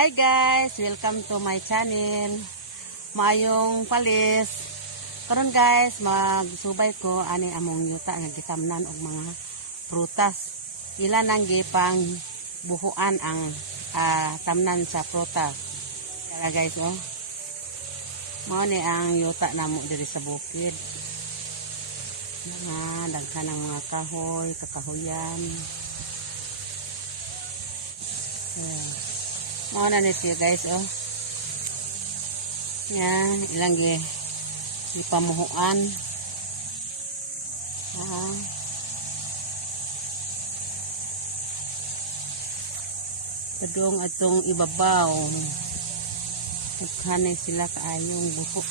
Hi guys, welcome to my channel. Maayong palis. Karon guys, magsubay ko ani among yuta nga gitamnan og mga prutas. Ila nang gipang buhuan ang tamnan sa prutas. Kaya guys, oh. Mao ni ang yuta namo diri sa bukid. Daghan ng mga kahoy, kakahuyan. Mao na ni siya guys, oh. Yan, ilang ipamuhuan. Padung atong ibabaw. Daghan sila kaayong buhok.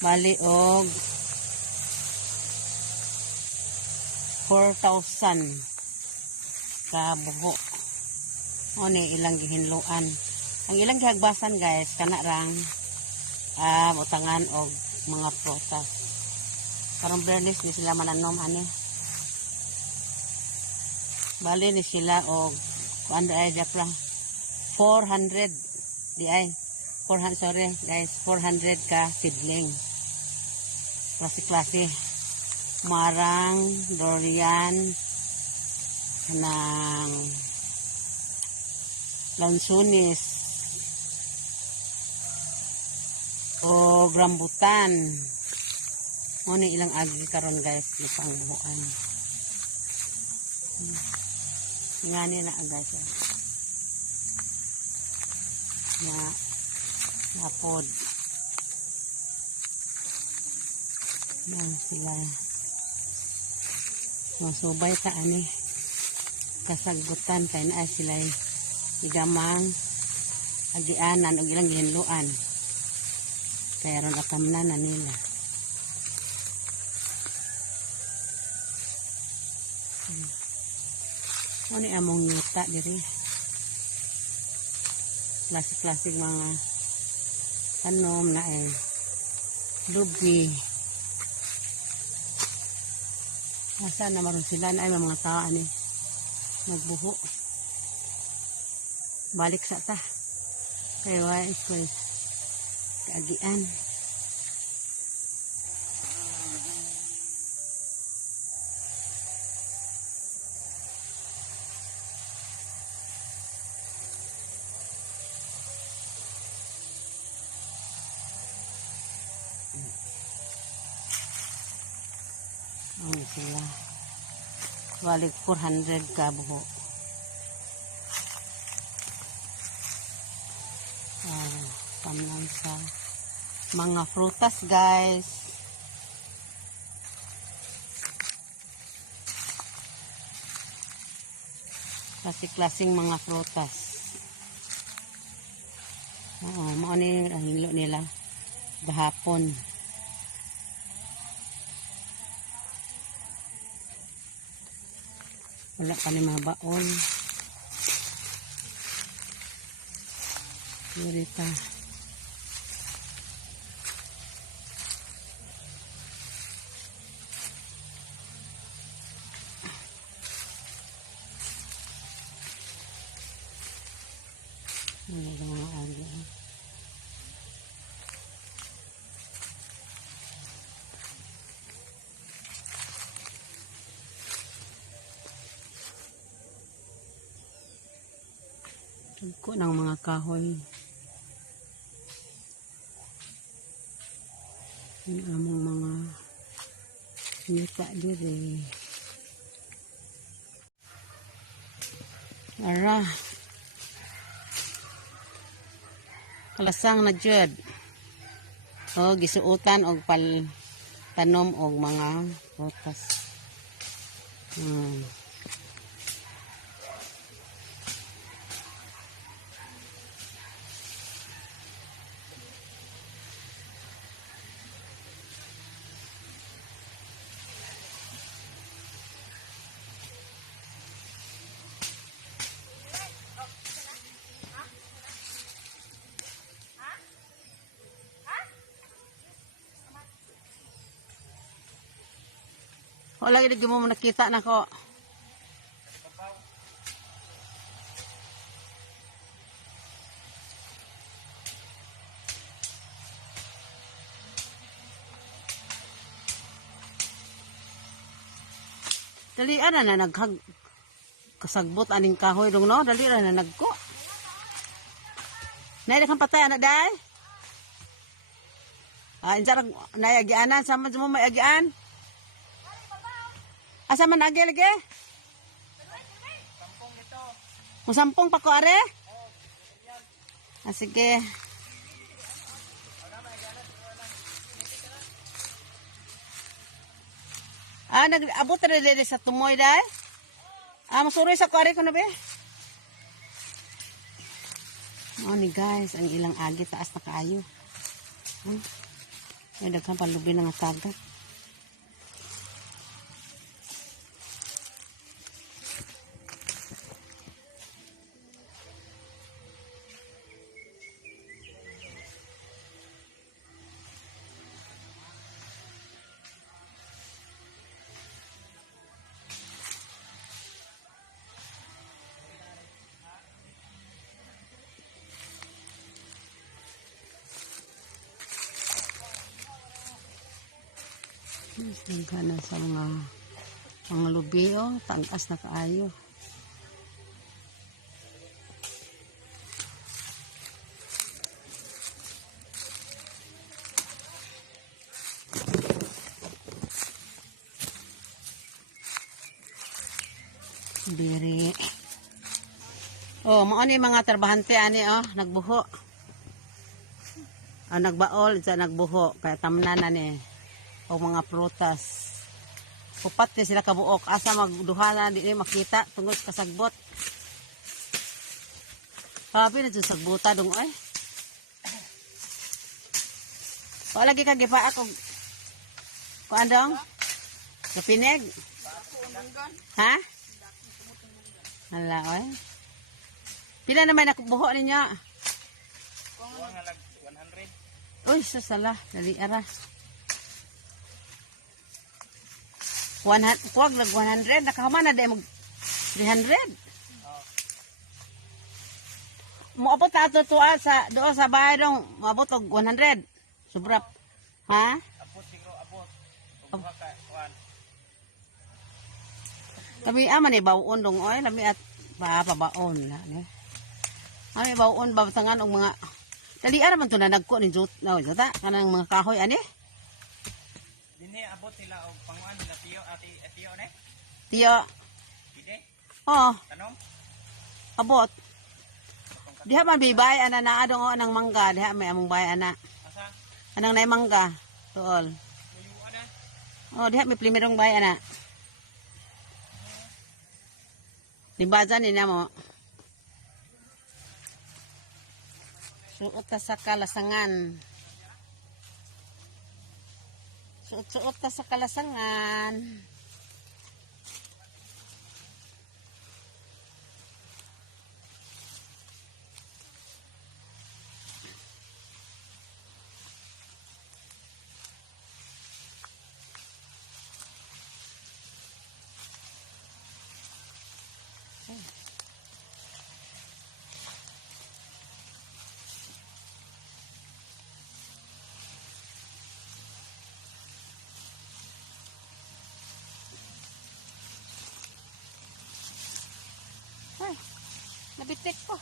Bali og 4,000 ka buhok. O ni ilang gihinluan. Ang ilang gihagbasan guys, kana rang butangan og mga prutas. Karong bernis ni sila mananom ani. Bali ni sila og kuan ay japra 400 di ay 400 sorry guys, 400 ka seedling. Klase-klase. Marang, durian, ng lansunis o rambutan. Mo ni ilang agi karon guys lipang buhuan. Ngani na guys. Napod. Yan sila. Masubay ta ani kasagutan kay naa sila igamang agianan og ilang gihinluan kaya ron atamnan na nila. Ano among yuta diri klasik-klasik mga tanom na lubi. Asa na maron sila na ay mga tao ani magbuho. Balik sa ta. Kaya wais ko kaagian. Ang sila. Balik 400 ka buho. Tamnan sa mga frutas guys. Klasik-klasing mga frutas. Mao ni ang hilo nila gahapon. Wala pa ni mga baon. Dito. Mga agi. Tugko ng mga kahoy. Ini among mga yuta diri. Ara. Kalasang na jud. O gisuutan og tanom og mga prutas. Wala gid mo nakita nako. Dali na naghag kasagbot aning kahoy dong no. Dali na nagko. Nay kang patay anak day. Insarag nay agianan sama mo may agian. Asa man agi lagi? Sampung dito. Sampung pa ko are? Sige. Nag-abot na rin sa tumoy dahil. Masuroy sa kwari ko na ba? Ni guys, ang ilang agi taas na kaayo. May daghang palubi na nga kagat. Singka na sa mga lubi, tagas na kaayo. Biri. Mao ni mga trabahante ani nagbuho. Nagbaol sa nagbuho kaya tamnan na ni. O mga prutas. Upat ni sila kabuok. Asa magduha na di makita tungod kasagbot. Habi na dyan sagbuta dong ay. O lagi ka gipa ako. Kuan dong? Kapinig? Ha? Hala oy. Pila naman nakubuho ninyo? 100. Uy, sasala. Dali ara. 100, kuwag lag 100, nakahaman na mag 300. Moabot na ito sa doon sa bahay dong, moabot og 100. Sobra. Ha? Abot siguro abot. Kami aman bawon dong oy, lami at pabaon na ni. Ami bawon babatangan og mga dali ara man to na nagko ni jut na jota kanang mga kahoy ani. Dini abot sila og panguan nila tiyo tiyo ne? Tiyo. Ide? Tanom? Abot. Diha man bibay ana na adong nang mangga, diha may among bay ana. Asa? Anang nay mangga. Tuol. Diha may primerong bay ana. Dibaza ni namo. Suot ta sa kalasangan. Suot-suot ta sa kalasangan. Ay, nabitik ko.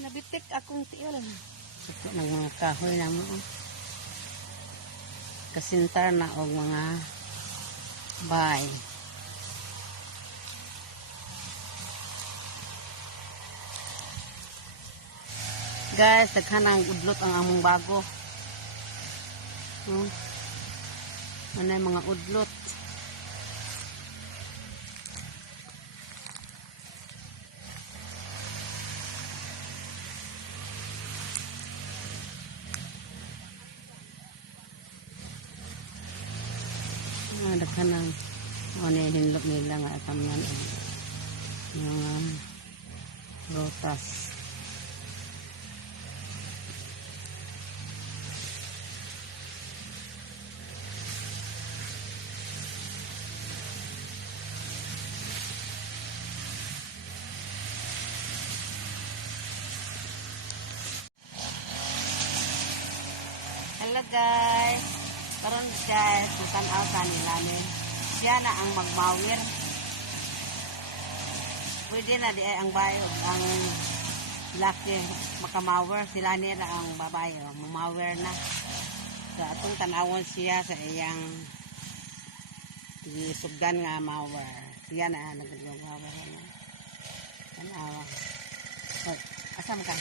Nabitik akong tiil. Ito ng mga kahoy na mo. Kasintar na o mga bay. Guys, naghanang udlot ang among bago. Ano yung mga udlot. Naghanang ano yung hinlok nila nga atamnan yung rotas. Hello guys, karon guys, bukan out nila ni siya na ang magmawir. Pwede na di ay ang bayo, ang laki, makamawer. Sila nila ang babae, mamawer na. So, atong tanawon siya sa iyang gisugdan nga mawer. Siya na nagagawa na. Tanawa. Hoy, asam ka?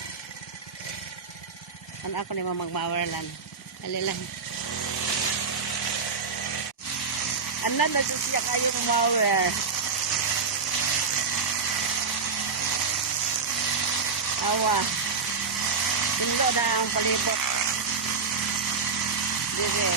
Ano ako ni magmawer lang. Alilang. Anan na siya kayo mawer. Awa. Tinglo na ang palibot. Sige.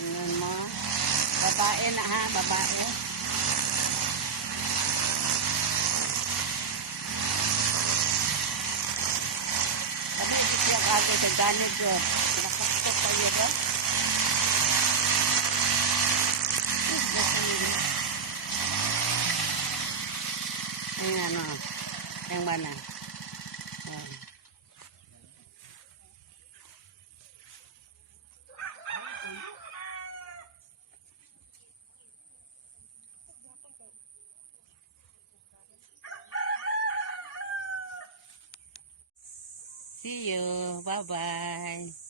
Tingnan mo. Babae na ha, babae. Kami di siya kagay sa ganit yun. Nakakot kayo ba? Ayan ano. Yang mana? Oh. See you. Bye-bye.